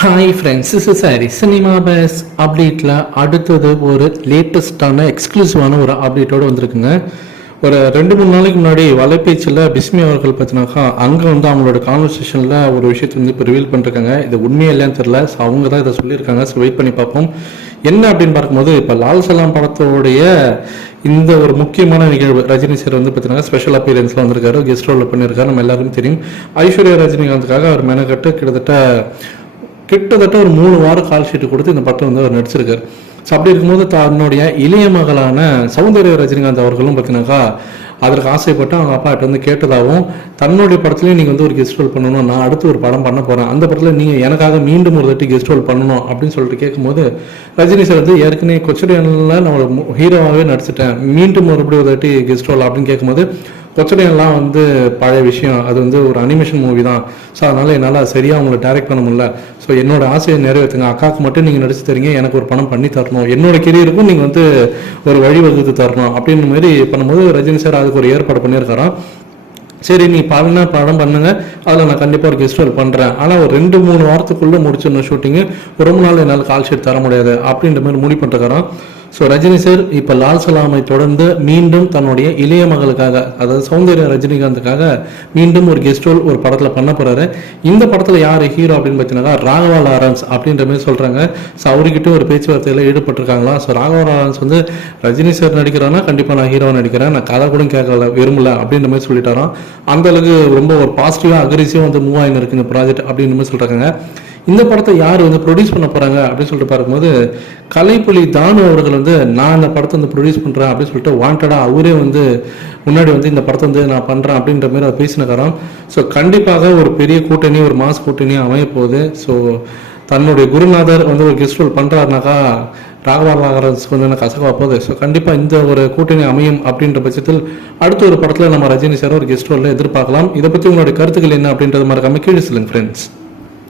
Hi friends is சாரி cinema base அப்டேட்டில் அடுத்தது ஒரு லேட்டஸ்டான எக்ஸ்க்ளூசிவான ஒரு அப்டேட்டோடு வந்திருக்குங்க. ஒரு ரெண்டு மூணு நாளைக்கு முன்னாடி வலைப்பேச்சில் பிஸ்மி அவர்கள் பார்த்தினாக்கா அங்கே வந்து அவங்களோட கான்வர்சேஷனில் ஒரு விஷயத்தை வந்து இப்போ ரிவீல் பண்ணிருக்காங்க. இது உண்மையாக இல்லையான்னு தெரில ஸோ அவங்க தான் இதை சொல்லியிருக்காங்க. ஸோ வெயிட் பண்ணி பார்ப்போம். என்ன அப்படின்னு பார்க்கும்போது இப்போ லால் சலாம் படத்தோடைய இந்த ஒரு முக்கியமான நிகழ்வு ரஜினி சார் வந்து பார்த்தீங்கன்னா ஸ்பெஷல் அப்பீரன்ஸில் வந்திருக்காரு. கெஸ்ட் ரோலில் பண்ணியிருக்காரு. நம்ம எல்லாருக்கும் தெரியும். ஐஸ்வர்யா ரஜினிகாந்துக்காக அவர் மெனக்கட்டு கிட்டத்தட்ட கிட்டத்தட்ட ஒரு மூணு வாரம் கால் ஷீட்டு கொடுத்து இந்த படத்தை வந்து அவர் நடிச்சிருக்காரு. ஸோ அப்படி இருக்கும்போது தன்னுடைய இளைய மகளான சௌந்தர்ய ரஜினிகாந்த் அவர்களும் பார்த்தீங்கன்னாக்கா அதற்கு ஆசைப்பட்டு அவங்க அப்பா கிட்ட வந்து கேட்டதாகவும் தன்னுடைய படத்துலையும் நீங்கள் வந்து ஒரு கெஸ்ட் ரோல் பண்ணணும் நான் அடுத்து ஒரு படம் பண்ண போகிறேன் அந்த படத்தில் நீங்கள் எனக்காக மீண்டும் ஒரு தட்டி கெஸ்ட் ரோல் பண்ணணும் அப்படின்னு சொல்லிட்டு கேட்கும்போது ரஜினி சார் வந்து ஏற்கனவே கொச்சடியனில் நான் ஒரு ஹீரோவாகவே நடிச்சிட்டேன். மீண்டும் மறுபடியும் ஒரு தட்டி கெஸ்ட் ரோல் அப்படின்னு கேட்கும்போது கொச்சடையெல்லாம் வந்து பழைய விஷயம். அது வந்து ஒரு அனிமேஷன் மூவி தான். ஸோ அதனால் என்னால் சரியாக உங்களை டைரக்ட் பண்ண முடியல. ஸோ என்னோட ஆசையை நிறைவேற்றுங்க அக்காவுக்கு மட்டும் நீங்கள் நடிச்சு தரீங்க எனக்கு ஒரு பணம் பண்ணி தரணும். என்னோட கெரியருக்கும் நீங்கள் வந்து ஒரு வழி வகுத்து தரணும். அப்படின்ற மாதிரி பண்ணும்போது ரஜினி சார் அதுக்கு ஒரு ஏற்பாடு பண்ணியிருக்காராம். சரி நீ பண்ண படம் பண்ணுங்க. அதில் நான் கண்டிப்பாக ஒரு கெஸ்ட் ஒர்க் பண்ணுறேன் ஆனால் ஒரு ரெண்டு மூணு வாரத்துக்குள்ளே முடிச்சிடணும் ஷூட்டிங்கு ரொம்ப நாள் என்னால் கால் ஷீட் தர முடியாது. அப்படின்ற மாதிரி முடிவு பண்ணிருக்காராம். ஸோ ரஜினி சார் இப்போ லால் சலாமை தொடர்ந்து மீண்டும் தன்னுடைய இளைய மகளுக்காக அதாவது சௌந்தர்ய ரஜினிகாந்துக்காக மீண்டும் ஒரு கெஸ்ட் ரோல் ஒரு படத்தில் பண்ண போறாரு. இந்த படத்தில் யார் ஹீரோ அப்படின்னு பார்த்தீங்கன்னா ராகவா லாரன்ஸ் அப்படின்ற மாதிரி சொல்கிறாங்க ஸோ அவர்கிட்ட ஒரு பேச்சுவார்த்தையில் ஈடுபட்டிருக்காங்களா? ஸோ ராகவா லாரன்ஸ் வந்து ரஜினி சார் நடிக்கிறான்னா கண்டிப்பாக நான் ஹீரோ நடிக்கிறேன். நான் கதை கூட கேட்கல விரும்பல அப்படின்ற மாதிரி சொல்லிட்டாராம். அந்த அளவுக்கு ரொம்ப ஒரு பாசிட்டிவாக அக்ரெசிவாக வந்து மூவ் ஆகின்னு இந்த ப்ராஜெக்ட் அப்படின்ற மாதிரி சொல்கிறாங்க இந்த படத்தை யார் வந்து ப்ரொடியூஸ் பண்ண போறாங்க அப்படின்னு சொல்லிட்டு பார்க்கும்போது கலைப்புலி தானு அவர்கள் வந்து நான் இந்த படத்தை வந்து ப்ரொடியூஸ் பண்ணுறேன் அப்படின்னு சொல்லிட்டு வாண்டடாக அவரே வந்து முன்னாடி வந்து இந்த படத்தை வந்து நான் பண்ணுறேன் அப்படின்ற மாதிரி அவர் பேசினக்காரம் ஸோ கண்டிப்பாக ஒரு பெரிய கூட்டணி ஒரு மாஸ் கூட்டணி அமைய போகுது. ஸோ தன்னுடைய குருநாதர் வந்து ஒரு கெஸ்ட் ரோல் பண்றாருனாக்கா ராகவா லாகரன்ஸ்க்கு வந்து எனக்கு கசகா போகுது ஸோ கண்டிப்பாக இந்த ஒரு கூட்டணி அமையும் அப்படின்ற பட்சத்தில் அடுத்த ஒரு படத்தில் நம்ம ரஜினி சார் ஒரு கெஸ்ட் ரோலில் எதிர்பார்க்கலாம் இதை பற்றி உங்களுடைய கருத்துக்கள் என்ன அப்படின்றது மறக்காம கீழே சொல்லுங்க ஃப்ரெண்ட்ஸ்